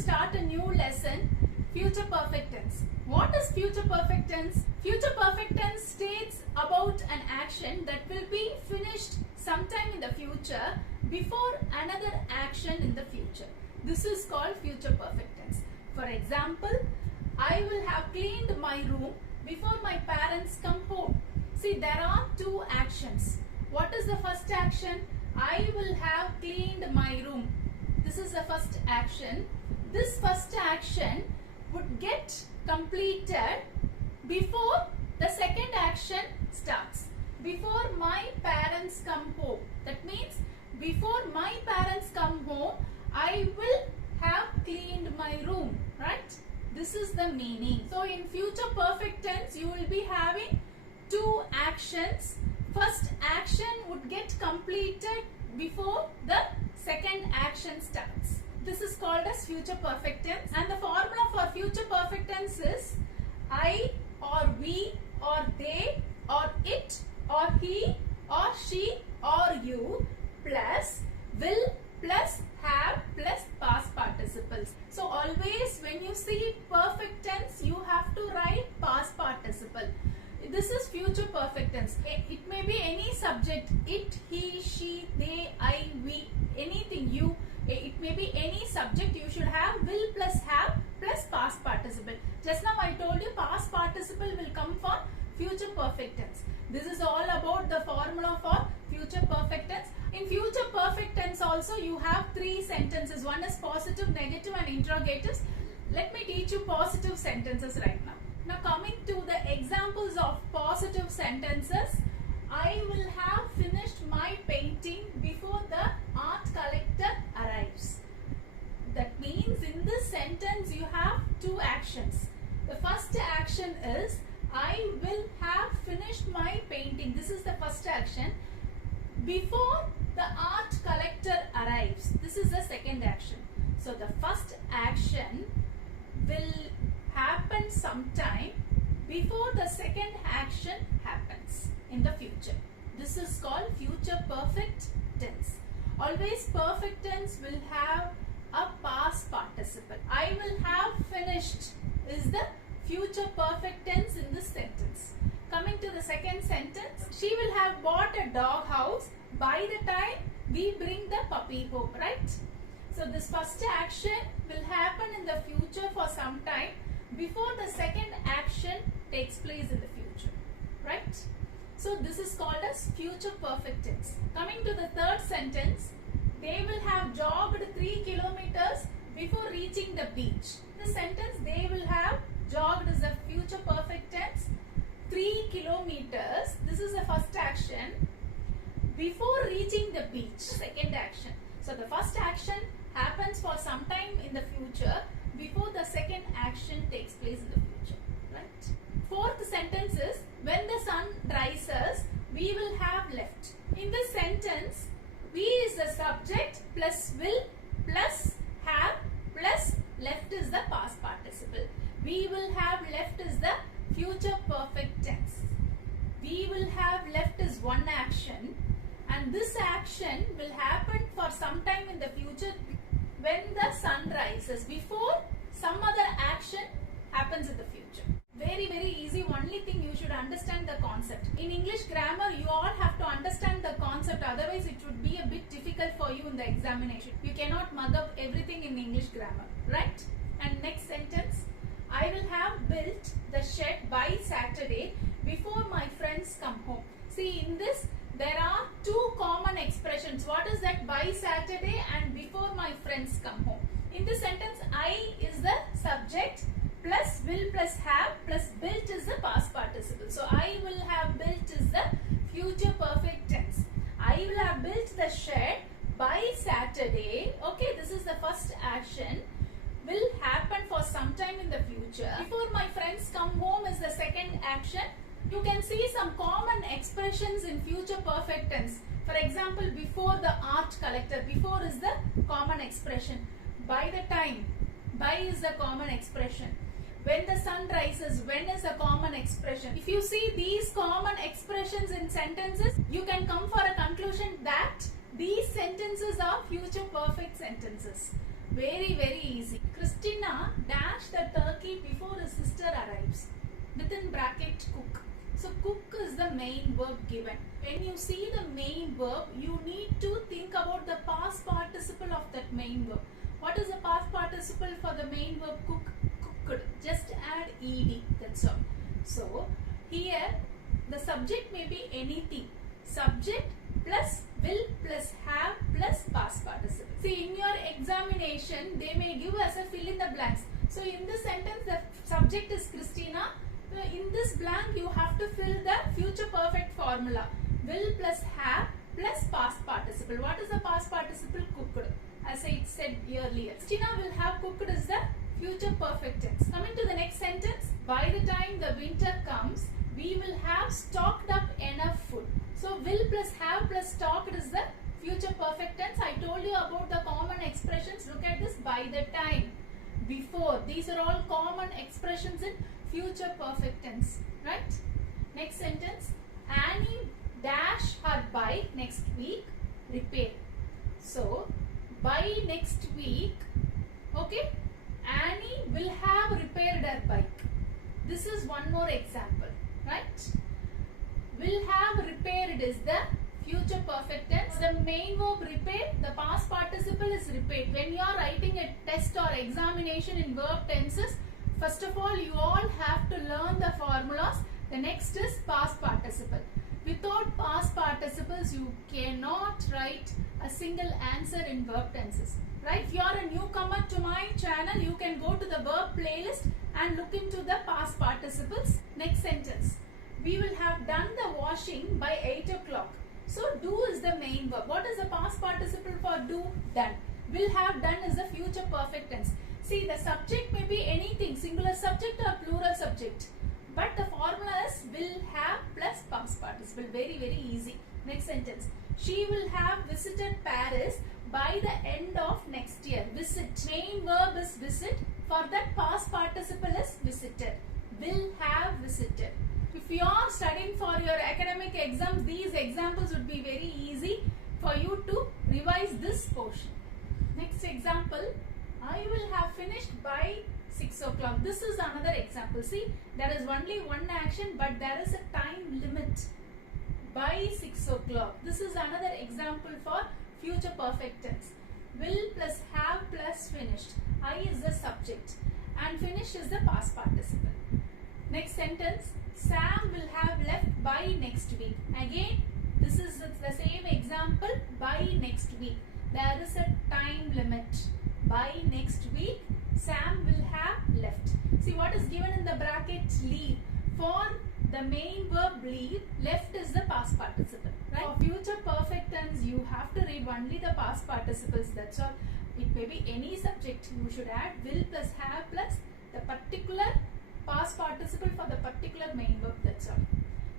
start a new lesson, future perfect tense. What is future perfect tense? Future perfect tense states about an action that will be finished sometime in the future before another action in the future. This is called future perfect tense. For example, I will have cleaned my room before my parents come home. See, there are two actions. What is the first action? I will have cleaned my room. This is the first action. This first action would get completed before the second action starts. Before my parents come home. That means before my parents come home, I will have cleaned my room. Right? This is the meaning. So in future perfect tense, you will be having two actions. First action would get completed before the second action starts. This is called as future perfect tense, and the formula for future perfect tense is I or we or they or it or he or she or you plus will plus have plus past participles. So always when you see perfect tense, you have to write past participle. This is future perfect tense. It may be any subject, it, he, she, they, I, we, anything, you. It may be any subject. You should have will plus have plus past participle. Just now I told you past participle will come for future perfect tense. This is all about the formula for future perfect tense. In future perfect tense also you have three sentences. One is positive, negative and interrogatives. Let me teach you positive sentences right now. Now coming to the examples of positive sentences, I will have finished my painting before the art collector arrives. That means in this sentence you have two actions. The first action is I will have finished my painting. This is the first action. Before the art collector arrives. This is the second action. So the first action will happen sometime before the second action happens in the future. This is called future perfect tense. Always perfect tense will have a past participle. I will have finished is the future perfect tense in this sentence. Coming to the second sentence, she will have bought a dog house by the time we bring the puppy home, right? So this first action will happen in the future for some time before the second action takes place in the future, right? So this is called as future perfect tense. Coming to the third sentence, they will have jogged 3 kilometers before reaching the beach. The sentence they will have jogged is the future perfect tense. 3 kilometers, this is the first action. Before reaching the beach, second action. So the first action happens for some time in the future before the second action takes place in the future, right? Fourth sentence is when the sun rises, we will have left. In this sentence, we is the subject plus will plus have plus left is the past participle. We will have left is the future perfect tense. We will have left is one action, and this action will happen for some time in the future when the sun rises, before some other action happens in the future. Very, very easy. Only thing you should understand the concept. In English grammar, you all have to understand the concept. Otherwise, it would be a bit difficult for you in the examination. You cannot mug up everything in English grammar, right? And next sentence, I will have built the shed by Saturday before my friends come home. See, in this, there are two common expressions. What is that? By Saturday and before my friends come home. In this sentence, I is the subject plus will plus have plus built is the past participle. So I will have built is the future perfect tense. I will have built the shed by Saturday. Okay, this is the first action. Will happen for some time in the future. Before my friends come home is the second action. You can see some common expressions in future perfect tense. For example, before the art collector. Before is the common expression. By the time. By is the common expression. When the sun rises. When is a common expression. If you see these common expressions in sentences, you can come for a conclusion that these sentences are future perfect sentences. Very, very easy. Christina dash the turkey before his sister arrives. Within bracket cook. So cook is the main verb given. When you see the main verb, you need to think about the past participle of that main verb. What is the past participle for the main verb cook? Cooked. Just add ed. That's all. So here the subject may be anything. Subject plus will plus have plus past participle. See, in your examination they may give us a fill in the blanks. So in this sentence the subject is Christina. In this blank you have to fill the future perfect formula. Will plus have plus past participle. What is the past participle? Cooked. As I said earlier, Christina will have cooked is the future perfect tense. Coming to the next sentence, by the time the winter comes, we will have stocked up enough food. So will plus have plus stocked is the future perfect tense. I told you about the common expressions. Look at this, by the time, before. These are all common expressions in future perfect tense, right? Next sentence, Annie dash her bike next week repair. So by next week, okay, Annie will have repaired her bike. This is one more example, right? Will have repaired is the future perfect tense. The main verb repair, the past participle is repaired. When you are writing a test or examination in verb tenses, first of all you all have to learn the formulas. The next is past participle. Without past participles you cannot write a single answer in verb tenses, right? If you are a newcomer to my channel, you can go to the verb playlist and look into the past participles. Next sentence, we will have done the washing by 8 o'clock. So do is the main verb. What is the past participle for do? Done. Will have done is the future perfect tense. See, the subject may be anything, singular subject or plural subject, but the formula is will have plus past participle. Very, very easy. Next sentence, she will have visited Paris by the end of next year. Visit, main verb is visit. For that, past participle is visited. Will have visited. If you are studying for your academic exams, these examples would be very easy for you to revise this portion. Next example, I will have finished by 6 o'clock. This is another example. See, there is only one action, but there is a time limit. By 6 o'clock. This is another example for future perfect tense. Will plus have plus finished. I is the subject and finish is the past participle. Next sentence, Sam will have left by next week. Again, this is the same example, by next week. There is a time limit. By next week, Sam will have left. See what is given in the bracket? Leave. For the main verb leave, left is the past participle. Right? For future perfect tense, you have to read only the past participles. That's all. It may be any subject. You should add will plus have plus the particular past participle for the particular main verb. That's all.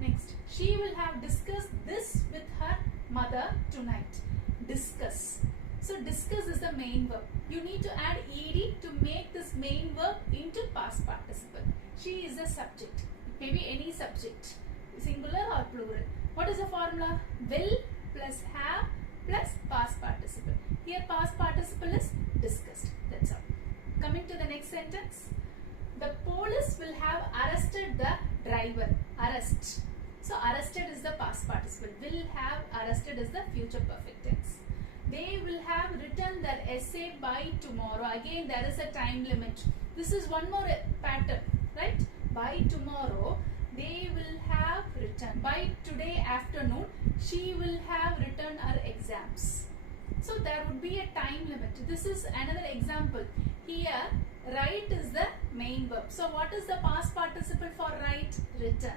Next, she will have discussed this with her mother tonight. Discuss. So discuss is the main verb. You need to add ed to make this main verb into past participle. She is the subject. It may be any subject, singular or plural. What is the formula? Will plus have plus past participle. Here past participle is discussed. That's all. Coming to the next sentence. The police will have arrested the driver. Arrest. So arrested is the past participle. Will have arrested is the future perfect tense. They will have written their essay by tomorrow. Again, there is a time limit. This is one more pattern, right? By tomorrow, they will have written. By today afternoon, she will have written her exams. So there would be a time limit. This is another example. Here, write is the main verb. So what is the past participle for write? Written.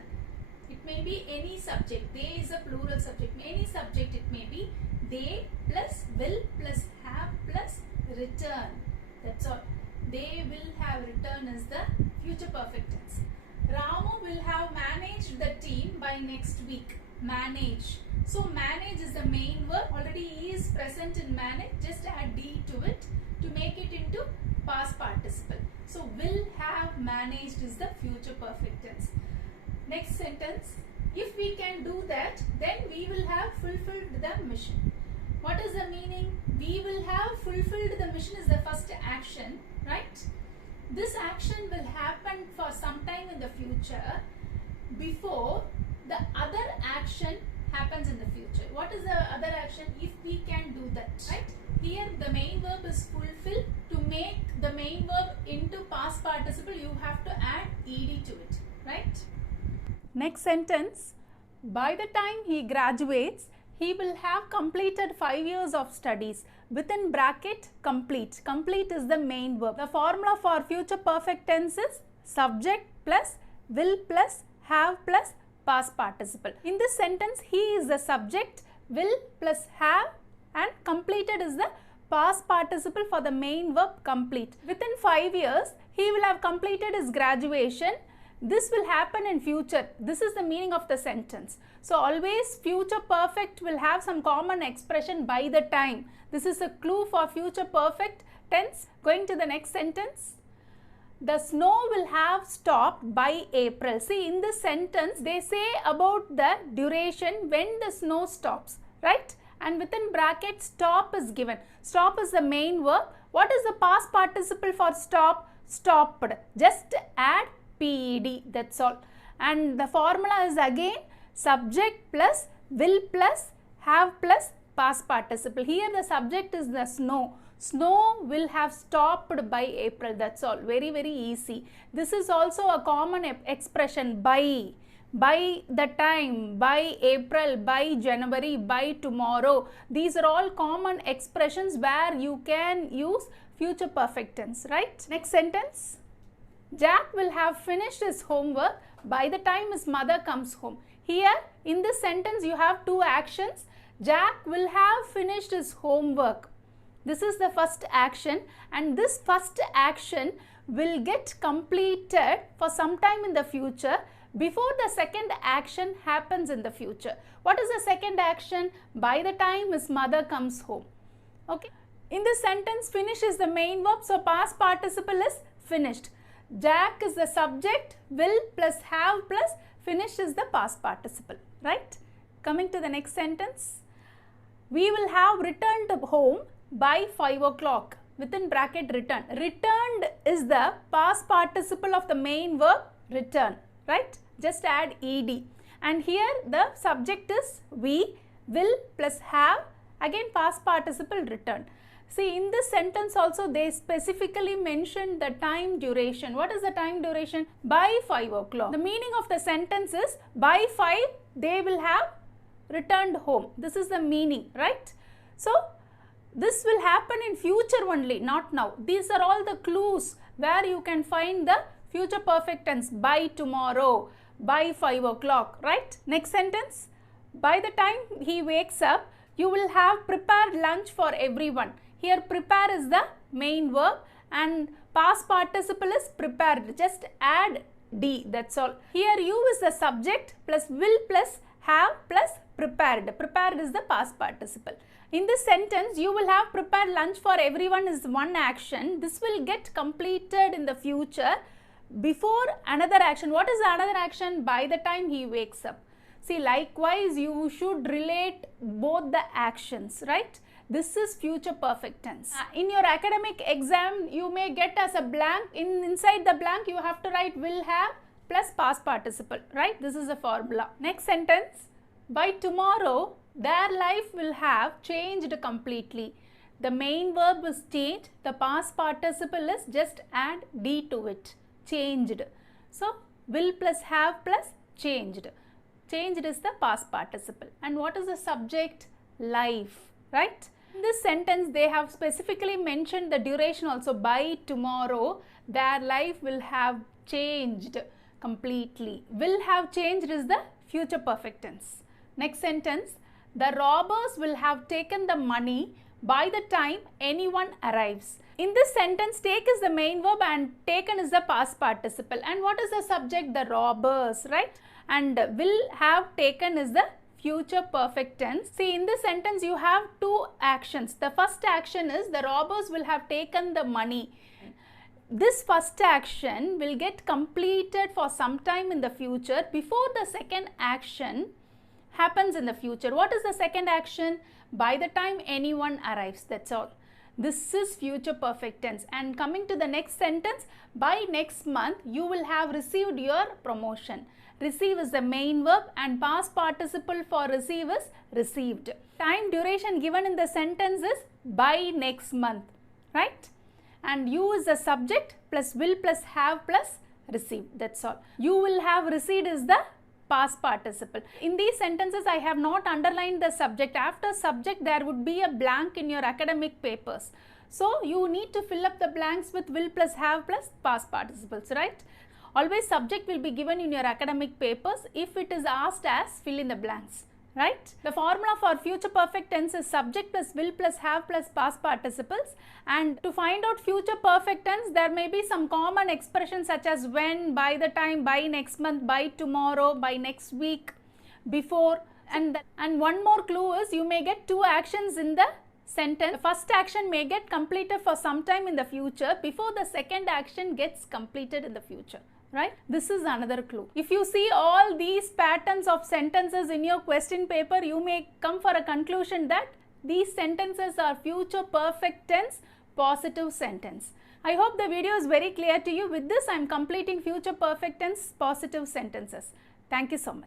It may be any subject. They is a plural subject. Any subject it may be. They plus will plus have plus return. That's all. They will have return is the future perfect tense. Ramu will have managed the team by next week. Manage. So manage is the main verb. Already he is present in manage. Just add d to it to make it into past participle. So will have managed is the future perfect tense. Next sentence. If we can do that, then we will have fulfilled the mission. What is the meaning? We will have fulfilled the mission is the first action. right? This action will happen for some time in the future before the other action happens in the future. What is the other action? If we can do that, right? Here the main verb is fulfill. To make the main verb into past participle, you have to add ed to it, right? Next sentence, by the time he graduates, he will have completed 5 years of studies. Within bracket, complete. Complete is the main verb. The formula for future perfect tense is subject plus will plus have plus past participle. In this sentence, he is the subject, will plus have, and completed is the past participle for the main verb complete. Within 5 years, he will have completed his graduation. This will happen in future. This is the meaning of the sentence. So always future perfect will have some common expression by the time. This is a clue for future perfect tense. Going to the next sentence. The snow will have stopped by April. See, in this sentence they say about the duration when the snow stops, right? And within bracket stop is given. Stop is the main verb. What is the past participle for stop? Stopped. Just add PED, that's all. And the formula is again subject plus will plus have plus past participle. Here the subject is the snow. Snow will have stopped by April, that's all. Very, very easy. This is also a common expression, by the time, by April, by January, by tomorrow. These are all common expressions where you can use future perfect tense, right? Next sentence. Jack will have finished his homework by the time his mother comes home. Here in this sentence you have two actions. Jack will have finished his homework. This is the first action, and this first action will get completed for some time in the future before the second action happens in the future. What is the second action? By the time his mother comes home. Okay. In this sentence, finish is the main verb, so past participle is finished. Jack is the subject, will plus have plus finish is the past participle, right? Coming to the next sentence. We will have returned home by 5 o'clock. Within bracket return. Returned is the past participle of the main verb return, right? Just add ed. And here the subject is we, will plus have, again past participle return. See, in this sentence also they specifically mentioned the time duration. What is the time duration? By 5 o'clock. The meaning of the sentence is by 5 they will have returned home. This is the meaning, right? So, this will happen in future only, not now. These are all the clues where you can find the future perfect tense. By tomorrow, by 5 o'clock, right? Next sentence. By the time he wakes up, you will have prepared lunch for everyone. Here prepare is the main verb and past participle is prepared. Just add D, that's all. Here you is the subject plus will plus have plus prepared. Prepared is the past participle. In this sentence, you will have prepared lunch for everyone is one action. This will get completed in the future before another action. What is the another action? By the time he wakes up. See, likewise, you should relate both the actions, right? This is future perfect tense. In your academic exam, you may get as a blank. Inside the blank, you have to write will have plus past participle, right? This is a formula. Next sentence. By tomorrow, their life will have changed completely. The main verb is changed. The past participle is just add D to it. Changed. So, will plus have plus changed. Changed is the past participle. And what is the subject? Life, right? In this sentence, they have specifically mentioned the duration also. By tomorrow, their life will have changed completely. Will have changed is the future perfect tense. Next sentence, the robbers will have taken the money by the time anyone arrives. In this sentence, take is the main verb and taken is the past participle. And what is the subject? The robbers, right? And will have taken is the future perfect tense. See, in this sentence, you have two actions. The first action is the robbers will have taken the money. This first action will get completed for some time in the future before the second action happens in the future. What is the second action? By the time anyone arrives, that's all. This is future perfect tense. And coming to the next sentence, by next month you will have received your promotion. Receive is the main verb and past participle for receive is received. Time duration given in the sentence is by next month, right? And you is the subject plus will plus have plus receive. That's all. You will have received is the past participle. In these sentences I have not underlined the subject. After subject there would be a blank in your academic papers. So you need to fill up the blanks with will plus have plus past participles, right? Always subject will be given in your academic papers if it is asked as fill in the blanks, right? The formula for future perfect tense is subject plus will plus have plus past participles. And to find out future perfect tense, there may be some common expressions such as when, by the time, by next month, by tomorrow, by next week, before. And one more clue is you may get two actions in the sentence. The first action may get completed for some time in the future before the second action gets completed in the future. Right? This is another clue. If you see all these patterns of sentences in your question paper, you may come for a conclusion that these sentences are future perfect tense positive sentence. I hope the video is very clear to you. With this, I am completing future perfect tense positive sentences. Thank you so much.